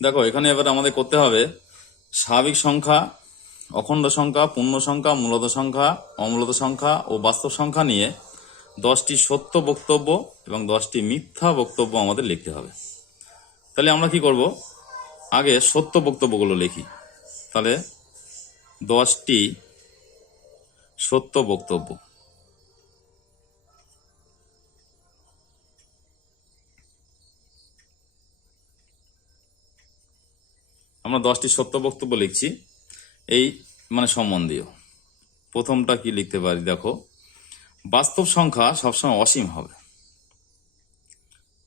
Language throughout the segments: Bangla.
দেখো এখানে এবার আমাদের করতে হবে স্বাভাবিক সংখ্যা, অখণ্ড সংখ্যা, পূর্ণ সংখ্যা, মূলদ সংখ্যা, অমূলদ সংখ্যা ও বাস্তব সংখ্যা নিয়ে 10টি সত্য বক্তব্য এবং 10টি মিথ্যা বক্তব্য আমাদের লিখতে হবে। তাহলে আমরা কি করব, আগে সত্য বক্তব্যগুলো লিখি। তাহলে 10টি সত্য বক্তব্য। আমরা 10টি সত্য বক্তব্য লিখছি, এই সম্বন্ধীয়। প্রথমটা কি লিখতে পারি, দেখো, বাস্তব সংখ্যা সবসময় অসীম হবে।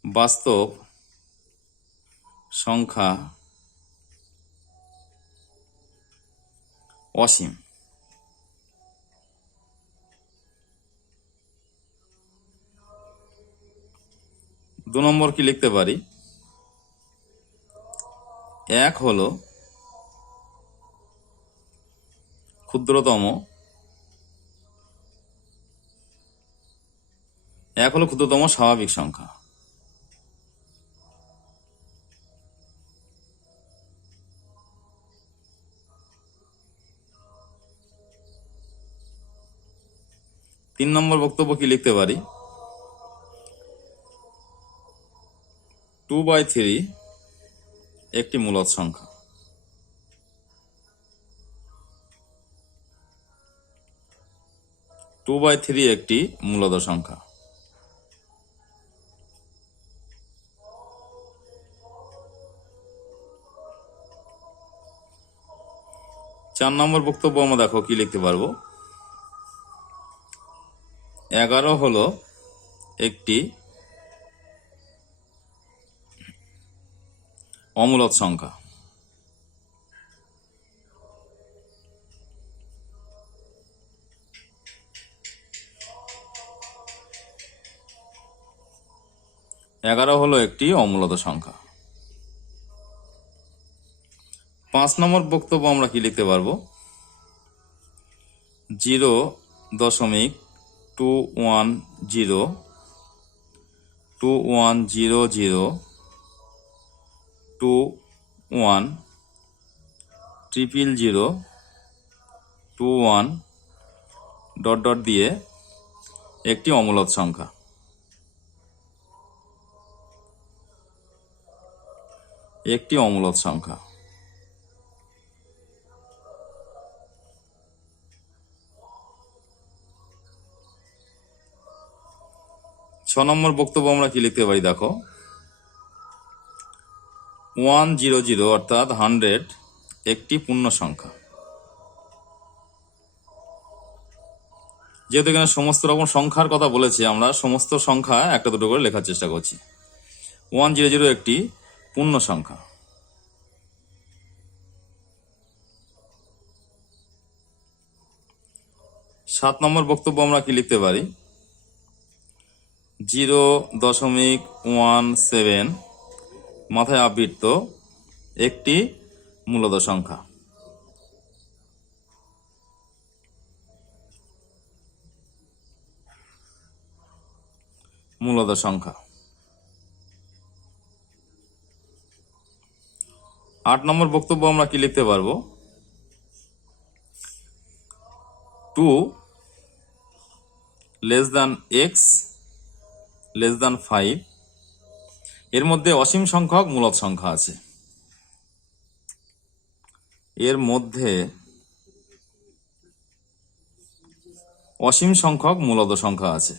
বাস্তব সংখ্যা অসীম। 2 নম্বর কি লিখতে পারি, 1 হলো ক্ষুদ্রতম স্বাভাবিক সংখ্যা। তিন নম্বর বক্তব্য কি লিখতে পারি, 2/3 একটি মূলদ সংখ্যা। 2/3 একটি মূলদ সংখ্যা। 4 নম্বর বক্তব্য আমরা দেখো কি লিখতে পারবো, 11 হলো একটি অমূলদ সংখ্যা। 11 হলো একটি অমূলদ সংখ্যা। 5 নম্বর বক্তব্য আমরা কি লিখতে পারবো, 0.2021 ডট ডট দিয়ে একটি অমূলদ সংখ্যা। একটি অমূলদ সংখ্যা। 6 নম্বর বক্তব্য আমরা কি লিখতে পারি, দেখো, 100 অর্থাৎ 100 একটি পূর্ণ সংখ্যা। যেহেতু এখানে সমস্ত রকম সংখ্যার কথা বলেছি, আমরা সমস্ত সংখ্যা একটা দুটো করে লেখার চেষ্টা করছি। 100 একটি পূর্ণ সংখ্যা। 7 নম্বর বক্তব্য আমরা কি লিখতে পারি, 0.17 মাথায় আবৃত্ত একটি মূলদ সংখ্যা। মূলদ সংখ্যা। 8 নম্বর বক্তব্য আমরা কি লিখতে পারবো, 2 x 5 এর মধ্যে অসীম সংখ্যক মূলদ সংখ্যা আছে। এর মধ্যে অসীম সংখ্যক মূলদ সংখ্যা আছে।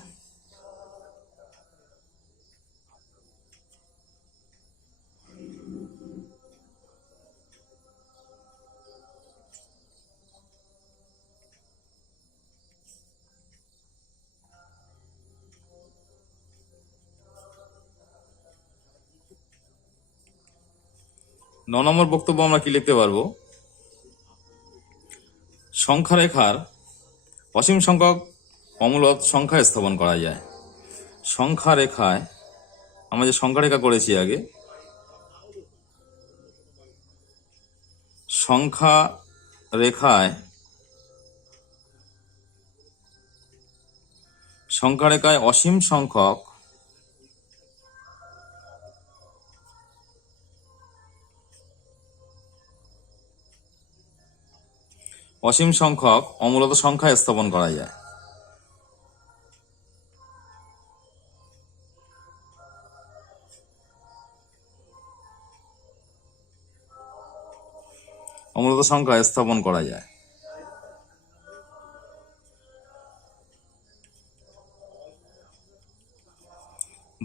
ন নম্বর বক্তব্য আমরা কি লিখতে পারবো, সংখ্যা রেখার অসীম সংখ্যক অমূলদ সংখ্যা স্থাপন করা যায়। সংখ্যা রেখায় আমরা যে সংখ্যা রেখা করেছি আগে, সংখ্যা রেখায় অসীম সংখ্যক অসীম সংখ্যক অমূলত সংখ্যা স্থাপন করা যায়। অমূলত সংখ্যা স্থাপন করা যায়।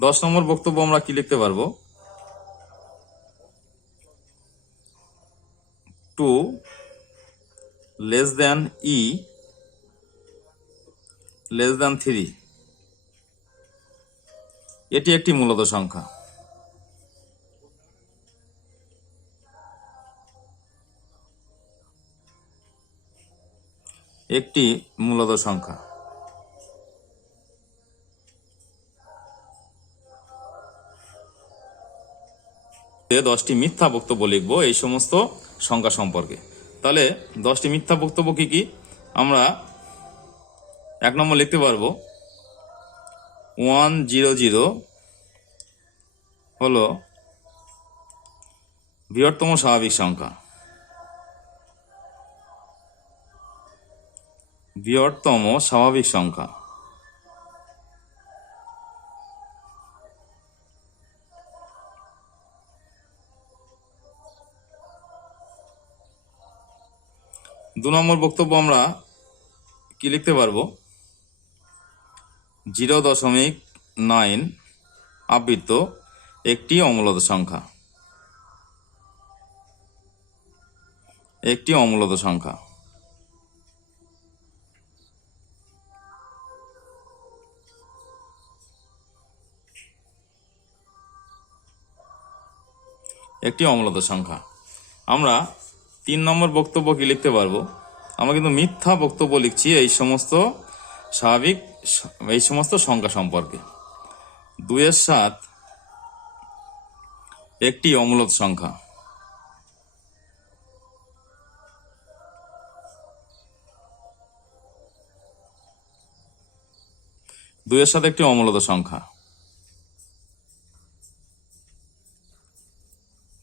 10 নম্বর বক্তব্য আমরা কি লিখতে পারবো? 2 e <3 এটি একটি মূলত সংখ্যা। একটি মূলত সংখ্যা। দশটি মিথ্যা বক্তব্য লিখব এই সমস্ত সংখ্যা সম্পর্কে। তাহলে 10টি মিথ্যা বক্তব্য কি কি? আমরা 1 নম্বর লিখতে পারবো 100 হলো বৃহত্তম স্বাভাবিক সংখ্যা। বৃহত্তম স্বাভাবিক সংখ্যা। 2 নম্বর বক্তব্য আমরা কি লিখতে পারবো? 0.9 আবৃত্ত একটি অমূলত সংখ্যা। একটি অমূলত সংখ্যা। একটি অমূলত সংখ্যা। আমরা 3 নম্বর বক্তব্য কি লিখতে পারবো? আমরা কিন্তু মিথ্যা বক্তব্য লিখছি এই সমস্ত সংখ্যা সম্পর্কে। 2-7 একটি অমূলত সংখ্যা। 2-7 একটি অমূলত সংখ্যা।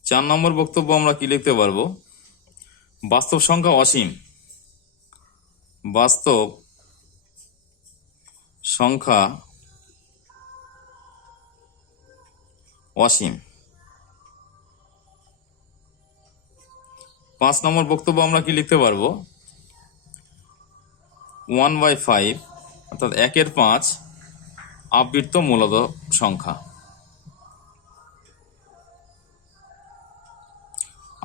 4 নম্বর বক্তব্য আমরা কি লিখতে পারবো? বাস্তব সংখ্যা অসীম। বাস্তব সংখ্যা অসীম। 5 নম্বর বক্তব্য আমরা কি লিখতে পারবো? 1/5 অর্থাৎ 1/5 আবৃত্ত মূলত সংখ্যা।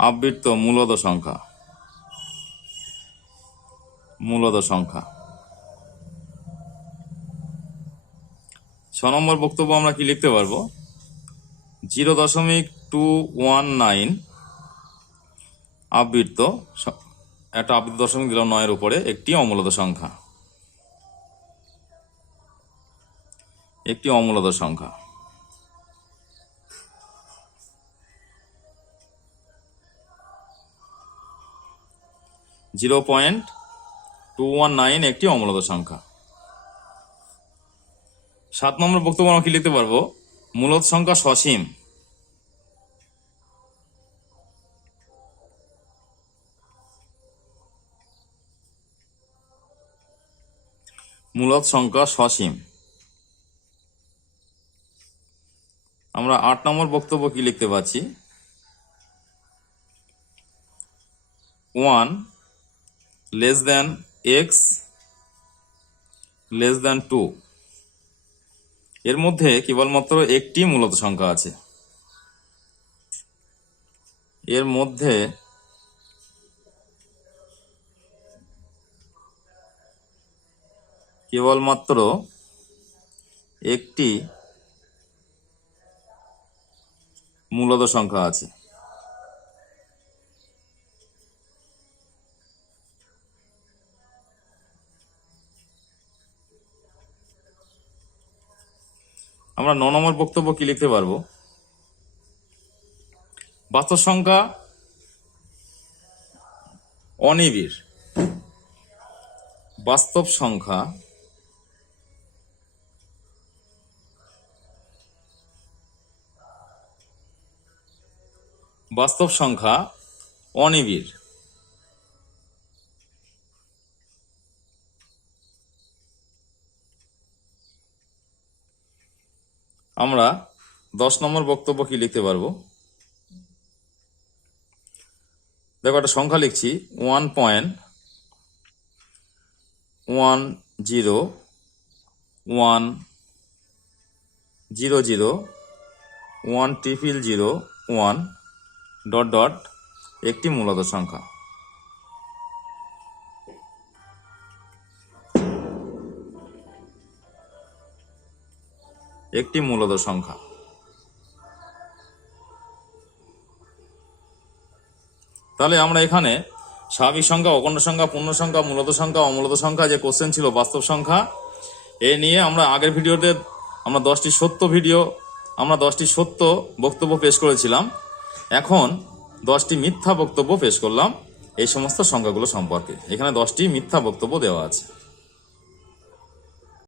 আবৃত্ত মূলত সংখ্যা। মূলত সংখ্যা। 6 নম্বর বক্তব্য আমরা কি লিখতে পারবো? 0.219 আবৃত্ত, একটা আবৃত্ত দশমিক দিলাম 9 এর উপরে, একটি অমূলত সংখ্যা। একটি অমূলত সংখ্যা। 0.219 একটি অমূলত সংখ্যা। 7 নম্বর বক্তব্য আমরা কি লিখতে পারবো? মূলত সংখ্যা সসীম। মূলত সংখ্যা সসীম। আমরা 8 নম্বর বক্তব্য কি লিখতে পাচ্ছি? 1 x 2 এর মধ্যে কেবলমাত্র একটি মূলত সংখ্যা আছে। এর মধ্যে কেবলমাত্র একটি মূলত সংখ্যা আছে। আমরা 9 নম্বর বক্তব্য কি লিখতে পারবো? বাস্তব সংখ্যা অনিবিড়। বাস্তব সংখ্যা অনিবিড়। আমরা 10 নম্বর বক্তব্য কি লিখতে পারবো? দেখো একটা সংখ্যা লিখছি 1.10.100.100.1 একটি মূলদ সংখ্যা। একটি মূলদ সংখ্যা। তাহলে আমরা এখানে স্বাভাবিক সংখ্যা, অখণ্ড সংখ্যা, পূর্ণ সংখ্যা, মূলদ সংখ্যা, অমূলদ সংখ্যা যে কোশ্চেন ছিল বাস্তব সংখ্যা, এ নিয়ে আমরা আগের ভিডিওতে আমরা 10টি সত্য বক্তব্য পেশ করেছিলাম। এখন 10টি মিথ্যা বক্তব্য পেশ করলাম এই সমস্ত সংখ্যাগুলো সম্পর্কে। এখানে 10টি মিথ্যা বক্তব্য দেওয়া আছে।